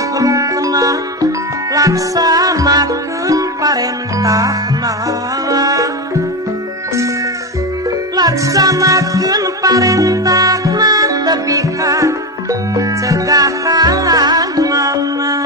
makhlukna laksanakeun parentahna laksanakeun parentahna tebihan cegah halanganna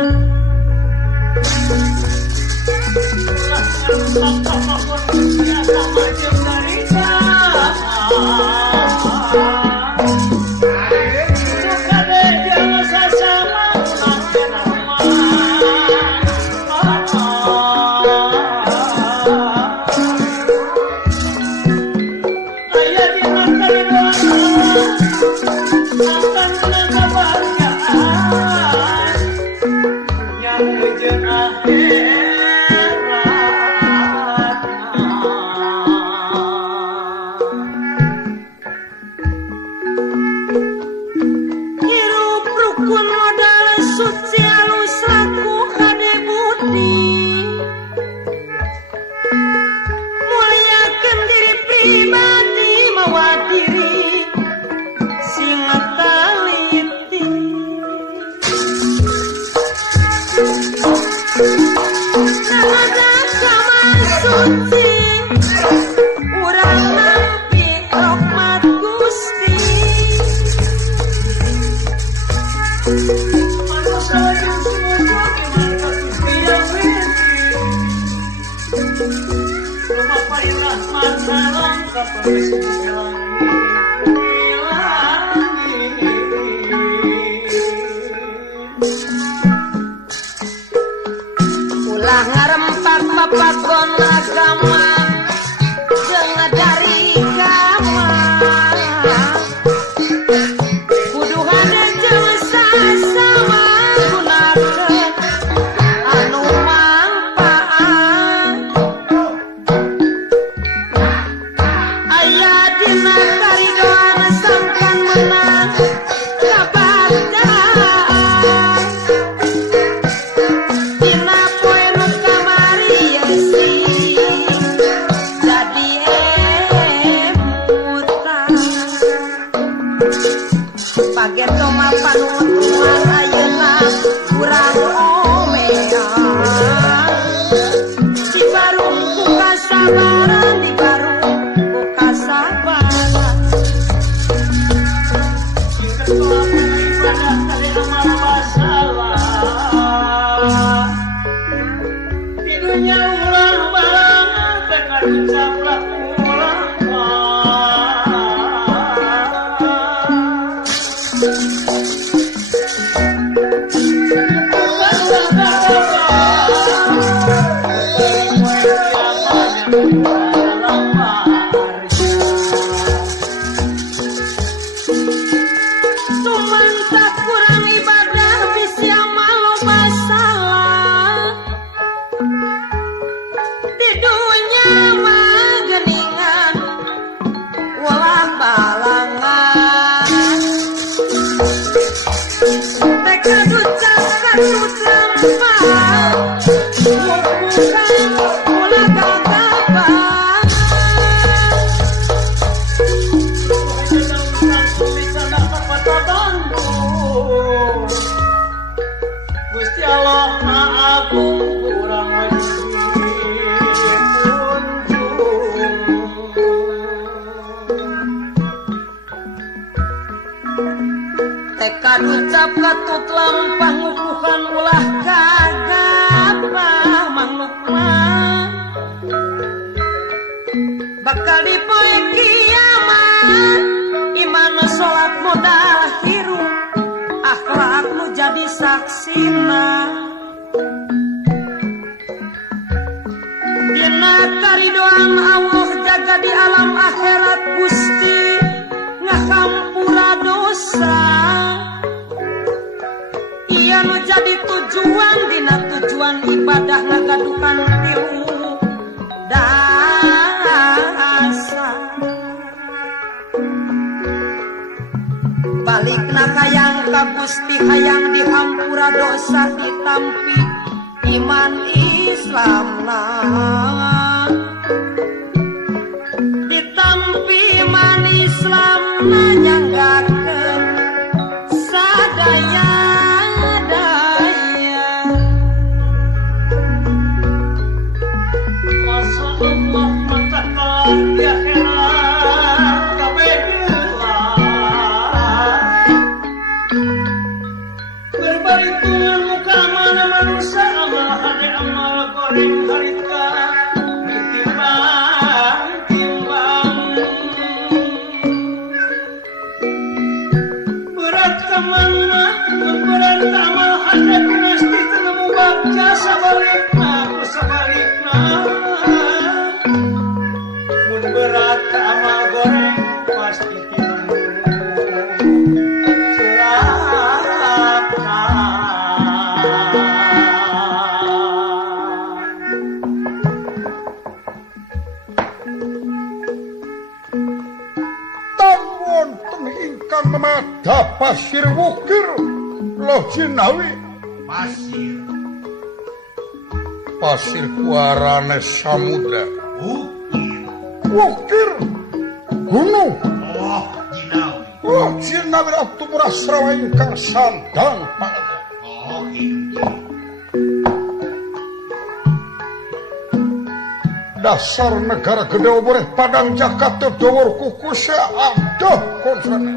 ulah ngarempak papagon agama jeung dari agama kudu hade jeung sasama gunakeun anu mangpaat aya dina karidoan samkan menang kabadaan dina poe nu kamari esi jadi emutan pageto mapan nutuan ayeuna urang omean di barung ku kasabaran di barung ku kasabaran Idunya ulah banget tekan ucaplah ulah Tumantak kurang ibadah bisa maloba salah di dunya mah geuningan ulah balangan teka ucapkan utlampah bukan ulah gagapan Gusti Allah Agung kurang tekad ucap katut lampah ngukuhan ulah kagapah manuk mah bakal di poe kiamat iman salat modal hirup akhlak nu jadi saksina dina karidoan Allah jaga di alam akhirat Gusti ngahampura dosa ieu nu jadi tujuan dina tujuan ibadah ngagadukan tilu dasa balikna kayang ka Gusti hayang dihampura dosa ditampi iman Islamna ditampi iman Islamna nyanggakeun sadaya daya mata pasir wukir loh Cinawi pasir kuarane samudra wukir gunung Cinawi Ratu Murasrawa ingkang sandang dasar negara gede oboreh padang Jakarta dawur kukusnya aduh konsana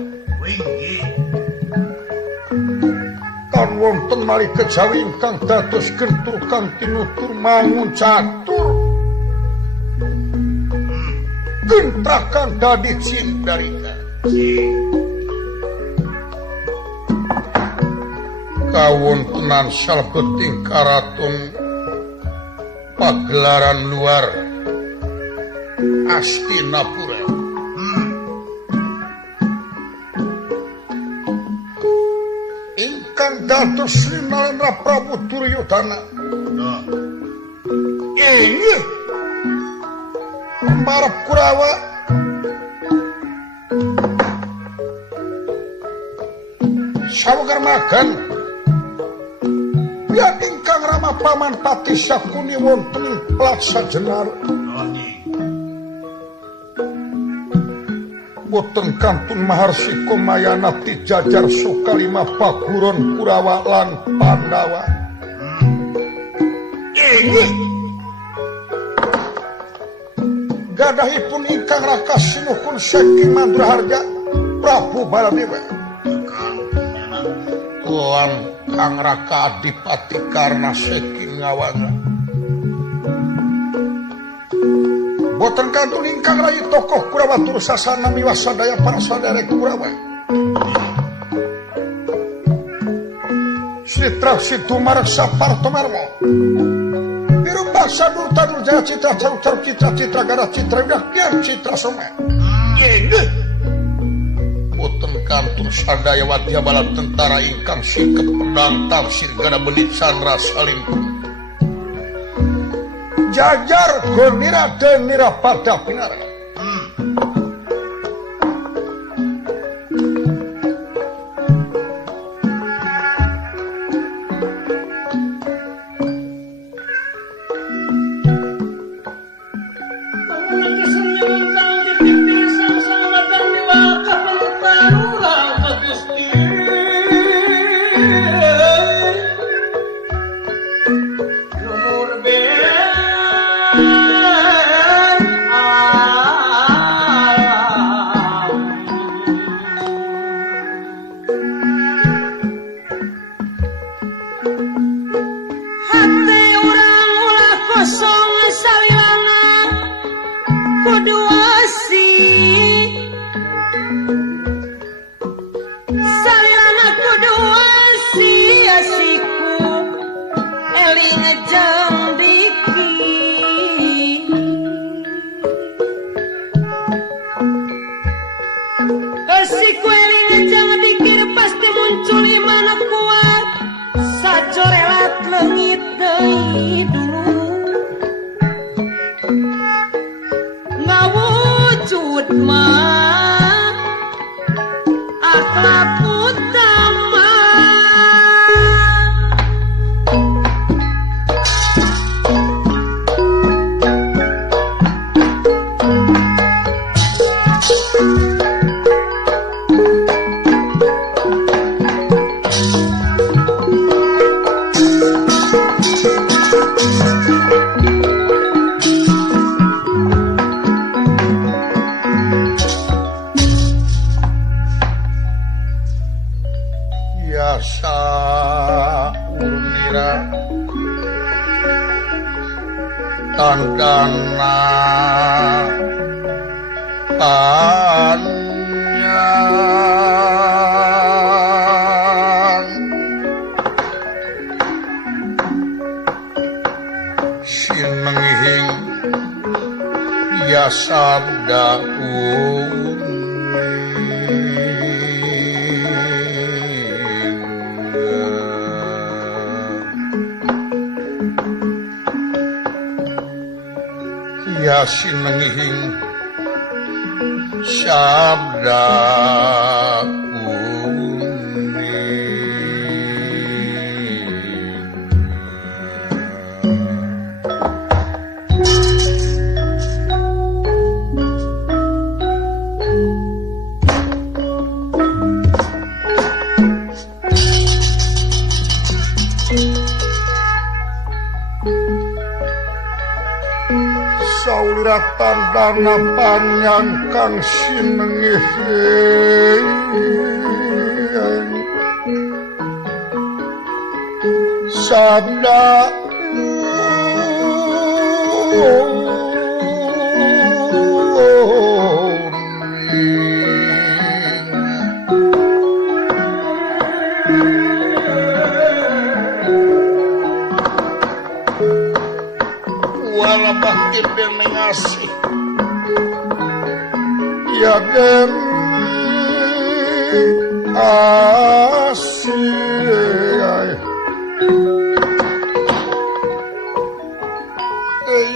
kan wonten malih kejawi ingkang dados gentur kang tinutur mangun catur gentrakan dadi cindarika kawontenan salbeting karaton pagelaran luar Astinapura ingkang dados Linalendra Prabu Duryodana inggih pembarep Kurawa sawugar magan biar ingkang Rama Paman Pati Sakuni wonten ing Plaza Jenar boten kantun Maharsi Komayana Tijajar Sukalima Paguron Kurawa lan Pandawa inggih gadahipun ingkang Raka Sinukun saking Mandraharja Prabu Baladewa lan Kang Raka Adipati Karna saking Ngawanga boten kantun ingkang rayi tokoh Kurawa tur sasana miwah sadaya para sadaya Kurawa Citra Situmar Saparto Marmo Birum Baksa Durta Durjaya Citra Carucar Citra Citra Gara Citra Udah Kian Citra Some inggih boten kantun sadaya wadya bala tentara ingkang sikep pedang tamsir gada benit sandra salimpu jajar gonira denira pada pinara tandana panjang sinenging ya sabda ya sinenging sabda sauliratan dana panjang kang sinengih sabda wala bakti ngasih ya demi asih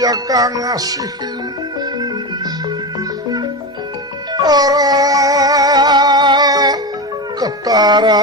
ya kang ngasih ora ketara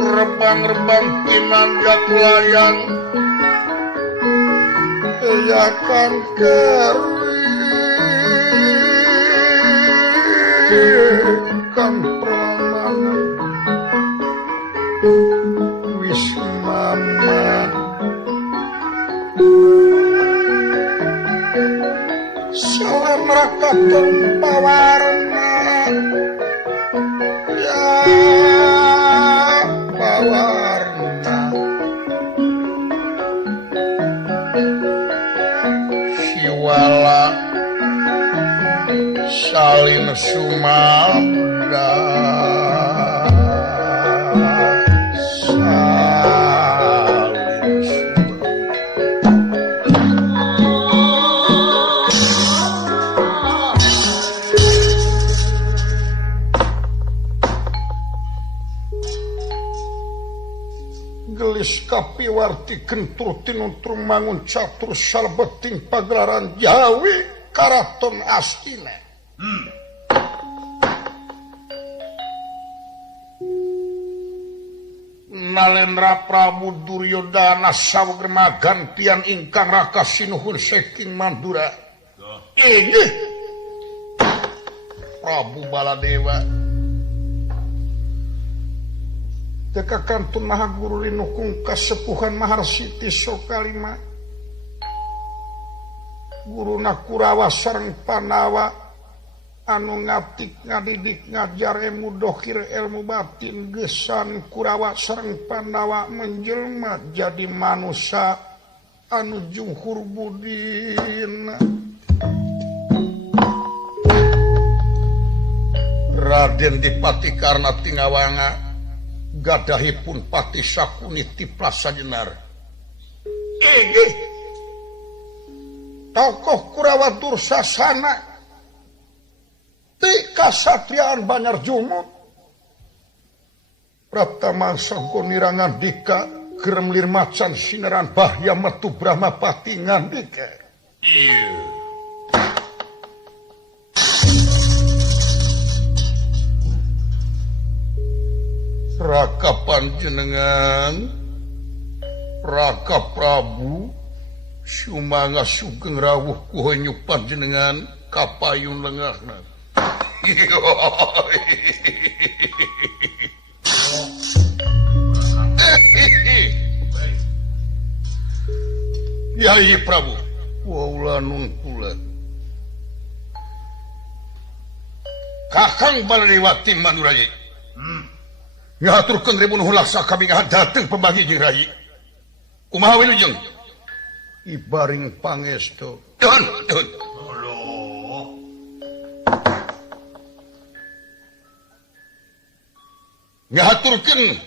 rebang-rebang pinanjak layang yakan kerikan pramana wismana salam rakatan pawarna ya pawarna siwala salin sumada gelis kapiwarti gentur tinuntur mangun catur salbeting pagelaran Jawi karaton asline Nalendra Prabu Duryodana sawegerma gantian ingkang raka sinuhun saking Mandura inggih Prabu Baladewa teka kantun maha guru linukung kasepuhan Maharsiti Sokalima guruna Kurawa sareng Panawa anu ngaptik ngadidik ngajar ilmu dohir ilmu batin gesan Kurawa sareng Panawa menjelma jadi manusia anu junghur budina Raden Dipati Karna Tingawanga gadahipun pati sakuni tiplas sajenar inggih tokoh Kurawa Dursasana ti kasatriaan Banyarjungut Pratama Sangko Nirangan Dika Gremlir Macan Sineran Bahya Metu Brahmapati ngandika iya Raka panjenengan Raka Prabu sumangga sugeng rawuh kuhenyu panjenengan kapayun lengahna Yai Prabu waulanun pula Kakang Baladewati Mandurayi ngaturkeun ribu nuhun laksa kami ngadateng pembagi jeung Rai. Kumaha wilujeng? Ibaring pangestu. Dun. ngahaturkeun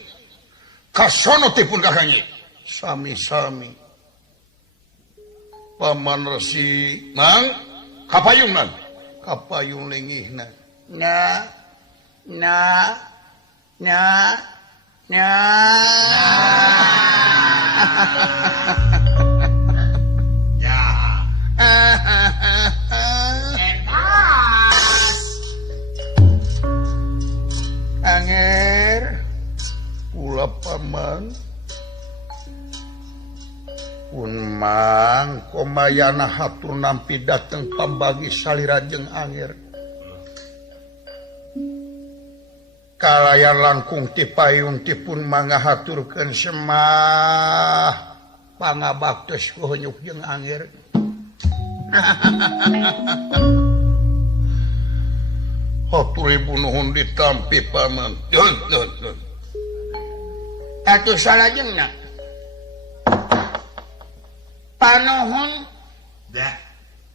ka sono teh pun kakang sami-sami paman resi mang kapayungnan kapayung lengihna na anger pula paman pun mang komayana hatur nampi dateng pambagi salirajeng anger kalayan langkung ti payung ti pun mangga haturkeun semah pangabaktos kuhnyuk jeung anger hatur ibu nuhun ditampi paman atuh salajengna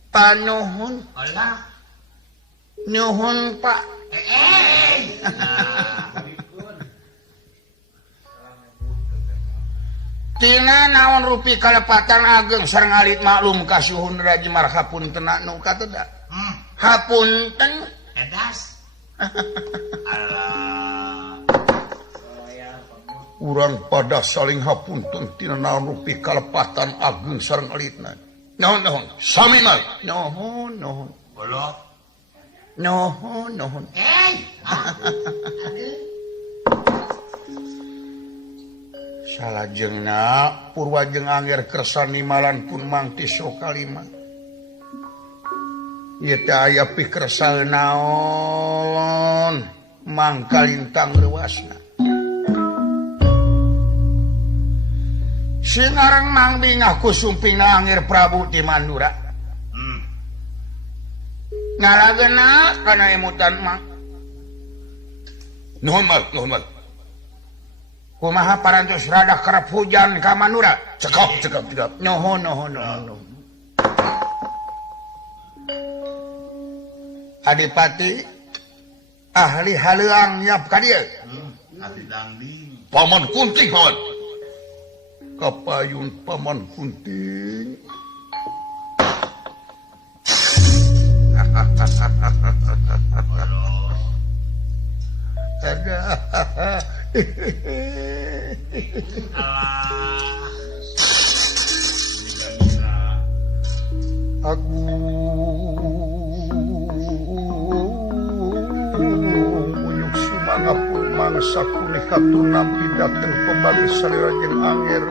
panuhun Allah nuhun pak tina naon rupi kalepatan ageng sareng alit maklum kasuhun Raji marhapun tenak nu kateda hapunten edas Allah urang pada saling hapunten tina naon rupi kalepatan ageng sareng alitna naon sami mah nuhun bolok nuhun salajengna purwajeng anger kersa nimalan pun mangti sokalima ieu teh aya pikersa naon mangka lintang leuwasna sinareng mang bingah ku sumpingna anger Prabu ti Mandura ngalageuna kana emutan mang nuhun mal kumaha parantos rada kerep hujan ka Mandura cekap nuhun Adipati ahli haleuang nyiap ka dieu ahli dangding paman kunting paman kapayun paman kunting aku munyuk sumangga pun mangsa kunih katur nampi dateng pembagi salirajeng anger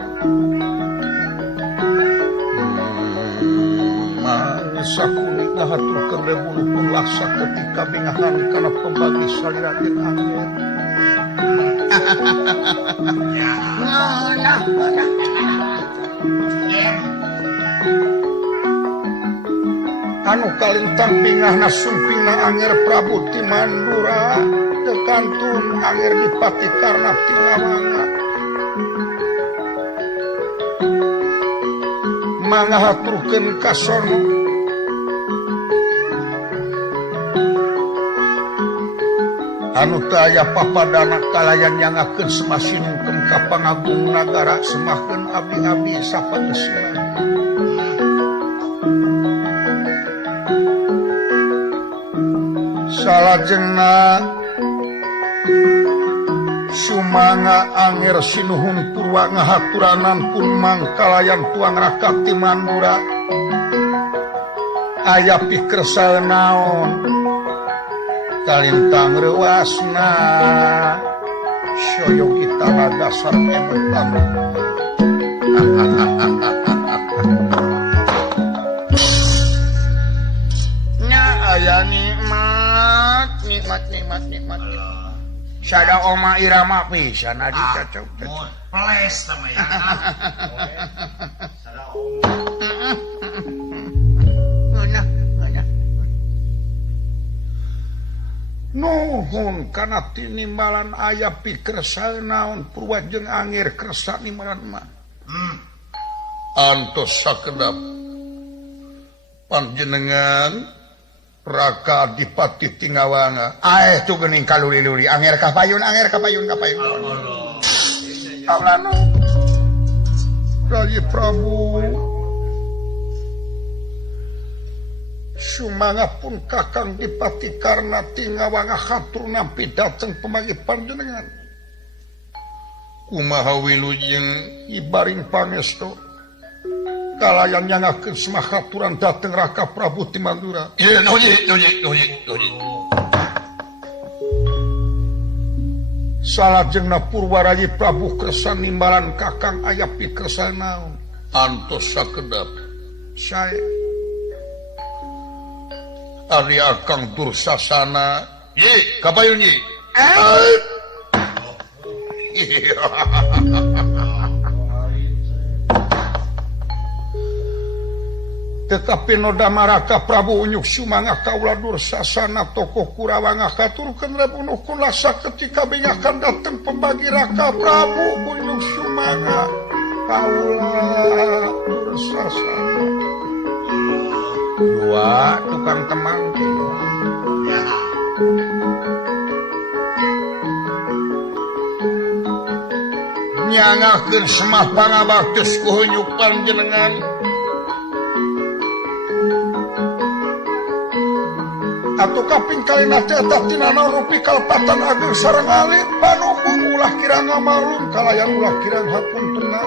mangsa kunih ngahaturkeun rebuluh pun laksa ketika bingahan kana pembagi salirajeng anger anu kalintang pingahna sumpingna anger Prabu ti Mandura tekantun anger dipati karna ti ngawanga mangahaturkeun ka sono anu teu aya papadana kalayan nyangakeun semasinungkeun ka pangagung nagara semahkeun abdi-abdi sapagesina salajengna sumangga anger sinuhun purwa ngahaturanan pun mangkalayan tuang rakat ti Mandura aya pikersa naon kalintang rewasna soyo kita dasar emutan nya aya nikmat sada oma irama pisan adi cocok peles sama ya sada nuhun kana tinimbalan aya pikersa naon purwajeng anger kersa nimbalan mah antos sakedap panjenengan Raka Dipati Tingawanga. Tuh geuning kaluli-luli. Anger ka payun. Aulanu. Rayi Prabu. Sumangga pun Kakang Dipati karena Tingawanga hatur nampi dateng pemagi panjenengan. Kumaha wilujeng ibaring pangestu. Kalayan nyangakeun semahaturan dateng Raka Prabu ti Mandura. Iya, nuji. Salajengna Purwarayi Prabu kersa nimbalan Kakang aya pikersana naon? Antos sakedap. Sae Ari Akang Dursasana. Ye, kapayun ye. Tetapi noda Raka Prabu unyuk sumangga kaula Dursasana tokoh Kurawa ngaturkeun rebunuhkeun lasa ketika bingakan dateng pembagi Raka Prabu unyuk sumangga kaula Dursasana. Dua tukang teman. Nyangakeun semah pangabaktes ku hunyuk panjenengan. Atuh kaping kalina teh tatinana rupi kalpatan ageng sareng alit panunggung ulah kirang ngamalun kalayan ulah kirang hapuntenna.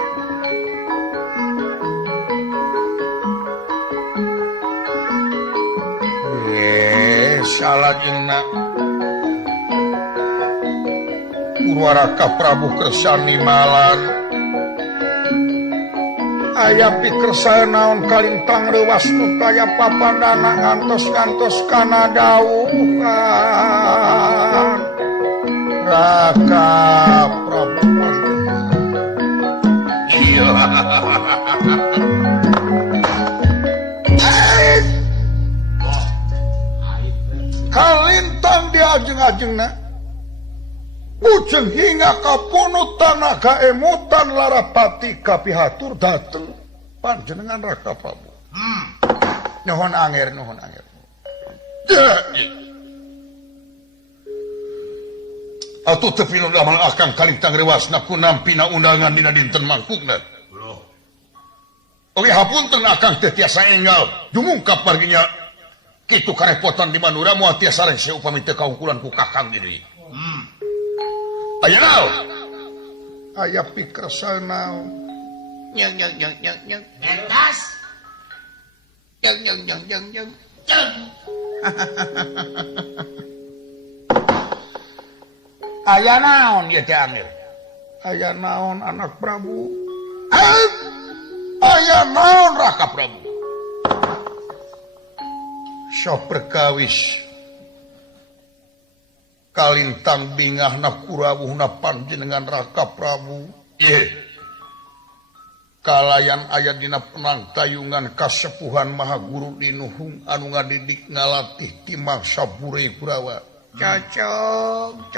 Salajengna Purwaraka Prabu kersa nimalan aya pikersa naon kalintang rewas nu kaya papandana ngantos-ngantos kana dawuhan Raka Prabu. Iya. Kalintang di ajeng-ajengna ujeng hingga kapunutan naga emutan larapati kapihatur dateng panjenengan Raka Prabu. Nuhun anger. Atuh teu pinu damal Akang kalintang rewasna ku nampina undangan dina dinten mangkukna. Oge hapunten Akang teh tiasa enggal dumungkap marginya kitu karepotan di Mandura moal tiasa rese upami teu kaungkulan ku Kakang diri. Aya naon? Aya pikersa naon? Nyang. Entas. Nyang. Aya naon ya teh Amir? Aya naon anak Prabu? Aya naon Raka Prabu? Sok perkawis kalintang bingahna kurawuhna panjenengan Raka Prabu. Ye. Kalayan aya dina penangtayungan kasepuhan Maha Guru Dinuhung anu ngadidik ngalatih ti mangsa burei Kurawa. Cocok.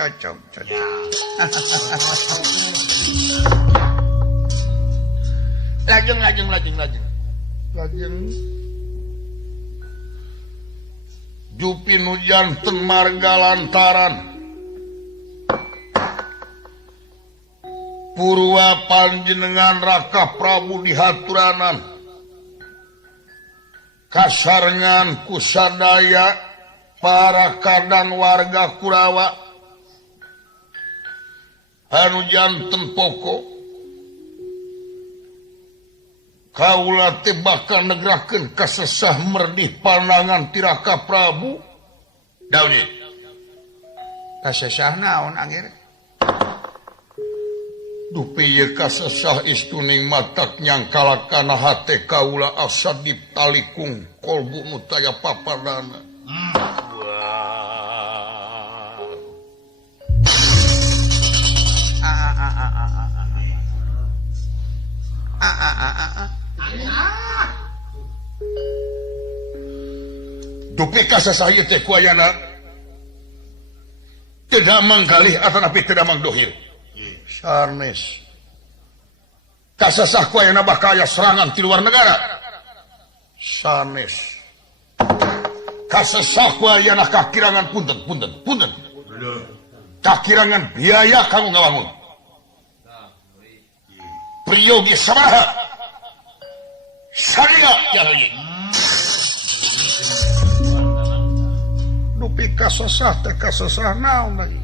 Lajeng. Jupi nu janten marga lantaran Purwa panjenengan Raka Prabu dihaturanan kasarengan kusadaya para kadang warga Kurawa anu janten pokok kaula teh bakal negrakeun kasesah merdih pandangan ti Raka Prabu. Daun ye. Kasesah naon angger? Dupi ye kasesah istuning matak nyangkalakana hate kaula asa diptalikung kolbu nu taya papadana. Dupi kasesah ieu teh ku ayana teu damang galih atanapi teu damang dohir. Sarnes. Kasesah ku ayana bakal aya serangan ti luar negara. Sanes. kasesah yana kakirangan punten kakirangan biaya kamu ngawangun priyogi sabaraha sadaya ya lagi dupi kasesah teh kasesah naon lagi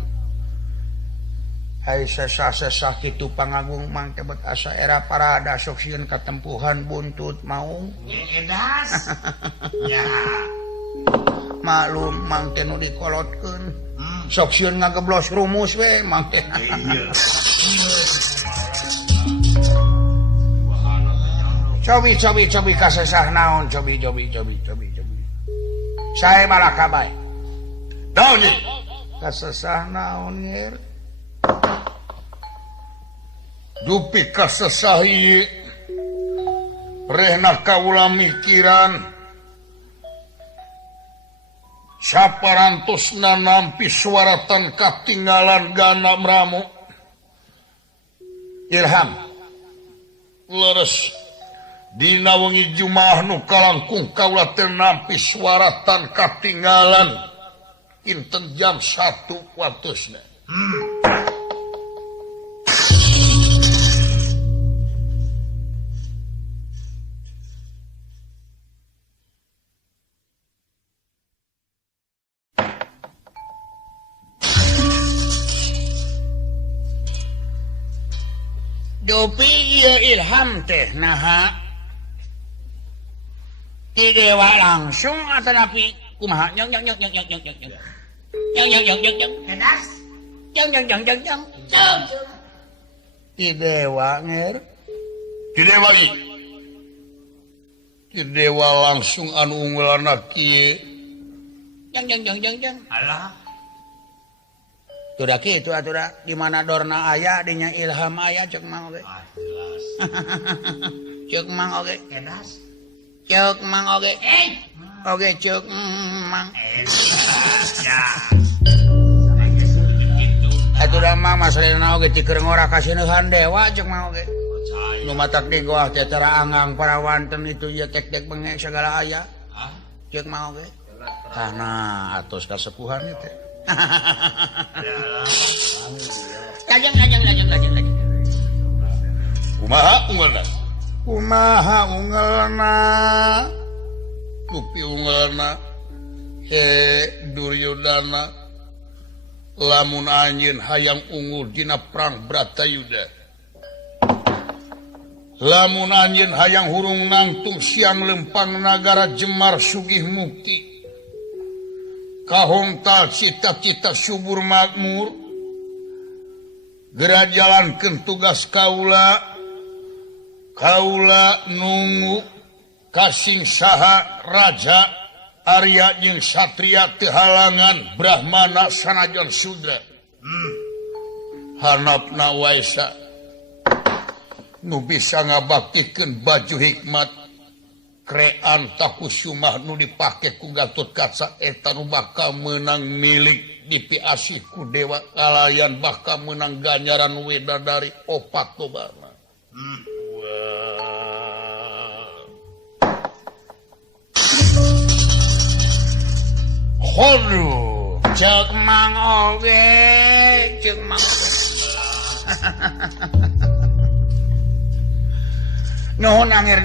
hai sesah kitu pangagung mang teh asa era parada sok sieun katempuhan buntut mau edas ya maklum mang teh nu dikolotkeun sok sieun ngageblos rumus we mang teh cobi kasesah naon cobi sae balaka bae naon ye kasesah naon ngir dupi kasesah ieu rehna kaula mikiran saparantosna nampi suaratan katinggalan ganam ramu Ilham leres dina wengi Jumaah nu kalangkung kaula teh nampi suaratan katinggalan kinten jam 1 waktuna dupi ieu Ilham teh naha ti dewa langsung atanapi kumaha nyong edas ti dewa ngir ti dewa langsung anu unggulanna kieu alah tuda kitu atuda di mana dorna aya dinya Ilham aya ceuk mang oge jelas ceuk mang oge edas ceuk mang oge oge ceuk mang ya atuda mang masalahna oge ti keur ngora kasineuhan dewa ceuk mang oge nu matak di goah teh tara anggang parawanten itu ieu tek-tek benge sagala aya ceuk mang oge kana atos kasepuhan ieu teh lajeng kumaha unggalna tupi unggalna Duryodana lamun anjeun hayang unggul dina perang Bratayuda lamun anjeun hayang hurung nangtung siang lempang nagara Jemar sugih muki kahongtal cita-cita subur makmur geura jalankeun tugas kaula nunggu kasing saha raja Arya jeung satria teu halangan Brahmana sanajan Sudra hanapna waesa nu bisa ngabaktikeun baju hikmat krean takusumah nu dipake ku Gatotkaca eta nu bakal meunang milik dipiasih ku dewa kalayan bakal meunang ganjaran wedadari opat tobarna. Hoduh, ceuk mang oge, ceuk mang. Nuhun angir.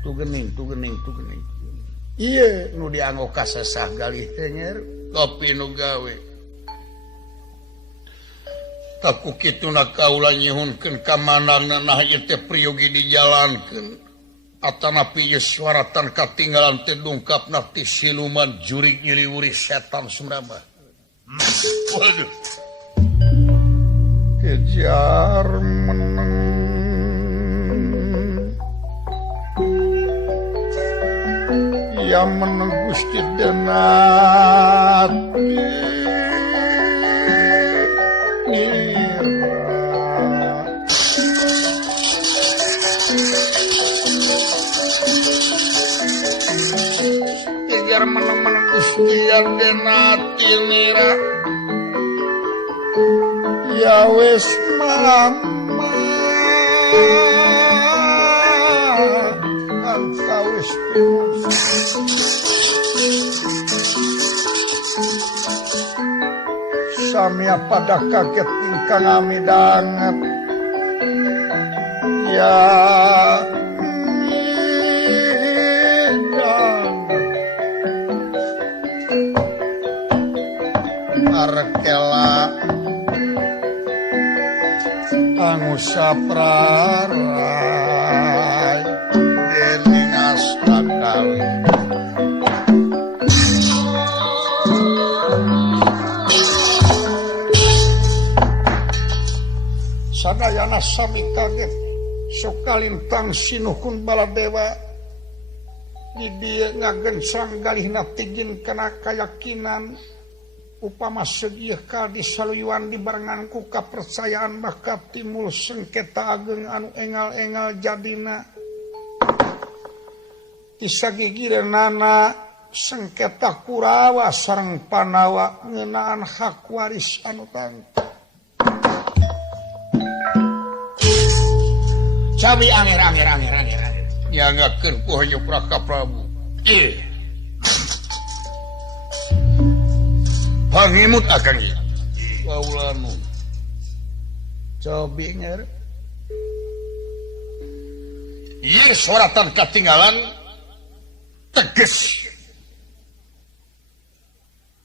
Tugening. Iya, nu dianggo kasesah galih teh nyer. Tapi nu gawe. Taku kituna kaula nyihunkeun ka manangna nah ieu teh priyogi dijalankeun. Atanapi ieu suaratan katinggalan teh dungkapna ti siluman jurig nyiliwuri setan Sumrama. Waduh. Kejar meneng. Ya meneng Gusti Denati Kejar meneng Gusti Denati nira ya wis mama angka wis samia pada kaget ingkang amidanget ya Arkela angusaprarai dening astakali sadayana sami kaget sokalintang sinuhun baladewa di dieu ngagensang galihna tijin kana kayakinan upama segieu kadi saluyuan dibarengan ku kapercayaan bakat timbul sengketa ageng anu engal-engal jadina tisagigireunana sengketa Kurawa sareng Panawa ngeunaan hak waris anu tangtu Cabi angir nyangakeun ku Hayuk Raka Prabu pangimut akan Paulanu cobi nger ieu soratan katinggalan teges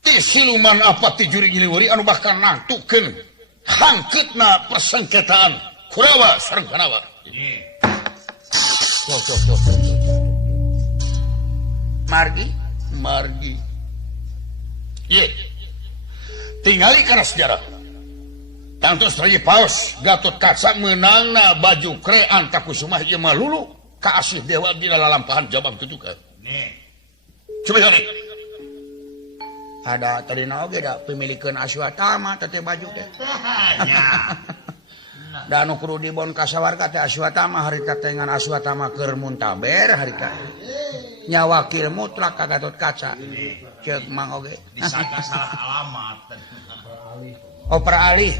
ti siluman apa ti juri ngiliwuri anu bakal nangtukeun hangkeutna persengketaan Kurawa sareng Panawa cok margi ye tingali karena sejarah tangtos Raja Paus Gatot Kaca menangna baju kre Antakusumah ieu mah lulu kaasih dewa dina lalampahan Jabang Tujukan coba cari ada tadi oge da pemilikeun Aswatama teh baju teh da anu kudu dibon ka sawarga teh Aswatama harita teh ngan Aswatama keur muntaber harita nya wakil mutlak ka Gatot Kaca ceuk mang oge disangka salah alamat Opera Ali